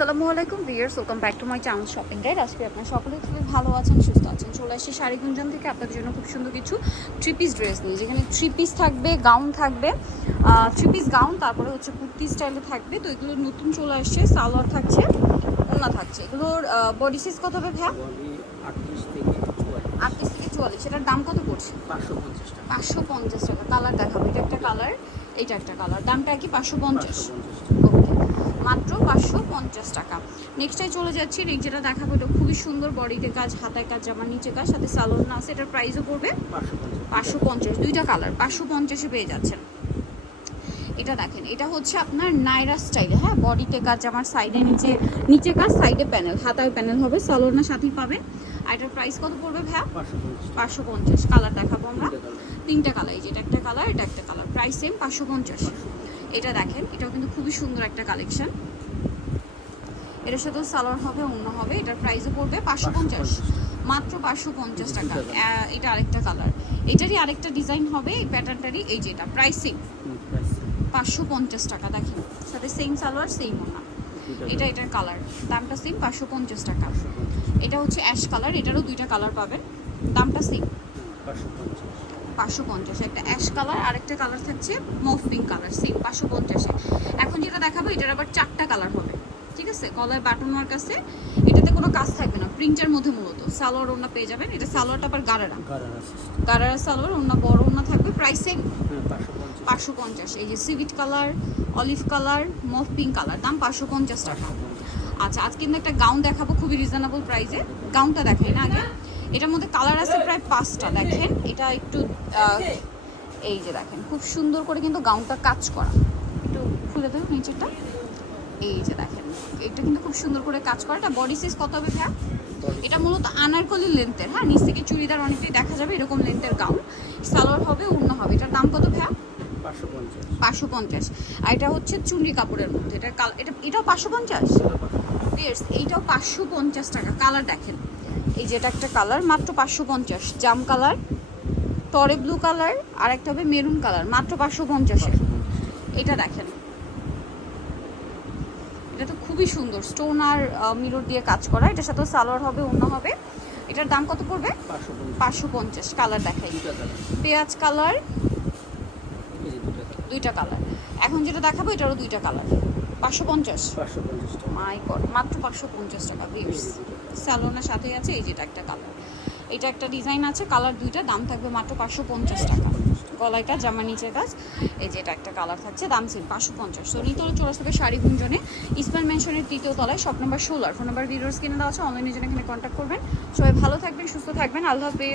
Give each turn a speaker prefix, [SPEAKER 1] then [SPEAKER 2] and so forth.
[SPEAKER 1] আসসালামু আলাইকুম viewers welcome back to my channel shopping guide আজকে আপনার সকলে খুবই ভালো আছেন সুস্থ আছেন। চলে আসছি শাড়ি গুঞ্জন থেকে আপনাদের জন্য খুব সুন্দর কিছু থ্রি পিস ড্রেস নিয়ে। যেখানে থ্রি পিস থাকবে গাউন থাকবে। থ্রি পিস গাউন তারপরে হচ্ছে কুর্তি স্টাইলে থাকবে। তো এগুলো নতুন চলে আসছে সালোয়ার থাকছে ওনা থাকছে। এগুলোর বডি সাইজ কত হবে ভ্যা
[SPEAKER 2] বডি আটত্রিশ থেকে চুয়াল্লিশ।
[SPEAKER 1] আটত্রিশ থেকে চুয়াল্লিশ। সেটার দাম কত পড়ছে?
[SPEAKER 2] পাঁচশো পঞ্চাশ টাকা।
[SPEAKER 1] পাঁচশো পঞ্চাশ টাকা। কালার দেখাবো এটা একটা কালার এটা একটা কালার দামটা কি? পাঁচশো পঞ্চাশ
[SPEAKER 2] পাঁচশো পঞ্চাশ টাকা
[SPEAKER 1] ওকে মাত্র পাঁচশো পঞ্চাশ টাকা। নেক্সটে চলে যাচ্ছি নেক্সট যেটা দেখাবো এটা খুবই সুন্দর বডিতে কাজ হাতায় কাজ জামার নিচে কাজ সাথে সালোয়ার না আছে এটার প্রাইসও পড়বে
[SPEAKER 2] পাঁচশো পঞ্চাশ
[SPEAKER 1] দুইটা কালার পাঁচশো পঞ্চাশে পেয়ে যাচ্ছেন। এটা দেখেন এটা হচ্ছে আপনার নাইরা স্টাইলে হ্যাঁ? বডিতে কাজ জামার সাইডে নিচে নিচে কাজ সাইডে প্যানেল হাতায় প্যানেল হবে সালোয়ার না সাথেই পাবেন। আর এটার প্রাইস কত পড়বে ভ্যা
[SPEAKER 2] পাঁচশো পঞ্চাশ।
[SPEAKER 1] কালার দেখাবো আমরা। তিনটা কালার এই যে এটা একটা কালার এটা একটা কালার প্রাইস সেম পাঁচশো পঞ্চাশ। এটা দেখেন এটাও কিন্তু খুবই সুন্দর একটা কালেকশন এটার সাথেও সালোয়ার হবে অন্য হবে এটার প্রাইসও পড়বে পাঁচশো পঞ্চাশ। মাত্র পাঁচশো পঞ্চাশ টাকা। এটা আরেকটা কালার এটারই আরেকটা ডিজাইন হবে এই প্যাটার্নটারই এই যেটা প্রাইস সেম পাঁচশো পঞ্চাশ টাকা দেখেন। সাথে সেম সালোয়ার সেম ওনা এটা এটার কালার দামটা সেম পাঁচশো পঞ্চাশ টাকা। এটা হচ্ছে অ্যাশ কালার এটারও দুইটা কালার পাবেন। দামটা সেম
[SPEAKER 2] পাঁচশো পঞ্চাশ।
[SPEAKER 1] পাঁচশো পঞ্চাশ। একটা অ্যাশ কালার আরেকটা কালার থাকছে মফ পিঙ্ক কালার সেম পাঁচশো পঞ্চাশে। এখন যেটা দেখাবো এটার আবার চারটা কালার হবে। ঠিক আছে? কলার বাটন ওয়ার্ক আছে এটাতে কোনো কাজ থাকবে না। প্রিন্টের মধ্যে মূলত। সালোয়ার ওনা পেয়ে যাবেন। এটা সালোয়ারটা আবার গারারা। গারারা সালোয়ার ওনা বড় ওনা থাকবে প্রাইস সেম
[SPEAKER 2] হ্যাঁ পাঁচশো পঞ্চাশ।
[SPEAKER 1] এই যে সিভিট colour olive colour mauve pink colour দাম পাঁচশো পঞ্চাশ টাকা। আচ্ছা আজকে কিন্তু একটা গাউন দেখাবো খুবই রিজনেবল প্রাইসে গাউনটা দেখাই না আগে। এটার মধ্যে কালার আছে প্রায় পাঁচটা দেখেন। এটা একটু এই যে দেখেন। খুব সুন্দর করে কিন্তু গাউনটা কাজ করা। একটু খুলে দেবো নিচেরটা। এই যে দেখেন এটা কিন্তু খুব সুন্দর করে কাজ করা এটা বডি সাইজ কত হবে ভ্যা
[SPEAKER 2] Body
[SPEAKER 1] এটা মূলত আনারকলি লেন্থের হ্যাঁ? নিচ থেকে চুড়িদার অনেকটাই দেখা যাবে এরকম লেন্থের গাউন সালোয়ার হবে অন্য হবে। এটার দাম কত ভ্যা
[SPEAKER 2] পাঁচশো পঞ্চাশ।
[SPEAKER 1] আর এটা হচ্ছে চুনরি কাপড়ের মধ্যে। এটার কাল এটা এটাও পাঁচশো পঞ্চাশ? এইটাও পাঁচশো পঞ্চাশ টাকা। কালার দেখেন। এই যে এটা একটা কালার মাত্র পাঁচশো পঞ্চাশ। জাম কালার টরে ব্লু কালার আর একটা হবে মেরুন কালার মাত্র পাঁচশো পঞ্চাশে।
[SPEAKER 2] পাঁচশো পঞ্চাশ
[SPEAKER 1] এটা দেখেন। এটা তো খুবই সুন্দর। স্টোন আর মিরর দিয়ে কাজ করা। এটার সাথেও সালোয়ার হবে অন্য হবে। এটার দাম কত পড়বে?
[SPEAKER 2] পাঁচশো পঞ্চাশ।
[SPEAKER 1] কালার দেখাই। পেঁয়াজ কালার
[SPEAKER 2] দুইটা কালার
[SPEAKER 1] এখন যেটা দেখাবো এটারও দুইটা কালার পাঁচশো পঞ্চাশ? মাই গড মাত্র পাঁচশো পঞ্চাশ টাকা ভিউস স্যালোনের সাথে আছে এই যেটা একটা কালার এটা একটা ডিজাইন আছে কালার দুইটা দাম থাকবে মাত্র পাঁচশো পঞ্চাশ টাকা। গলায় জামার জামা নিচের কাজ, এই যে এটা একটা কালার থাকছে, দাম সেম পাঁচশো পঞ্চাশ। তো নিতে হলে চলে আসবে শাড়ি গুঞ্জনে ইসমান মেনশনের তৃতীয় তলায় শপ নাম্বার ষোলো। আর ফোন নাম্বার ভিডিওস কিনে দেওয়া আছে অনলাইনে জন্য এখানে কন্ট্যাক্ট করবেন। সবাই ভালো থাকবেন, সুস্থ থাকবেন। আল্লাহ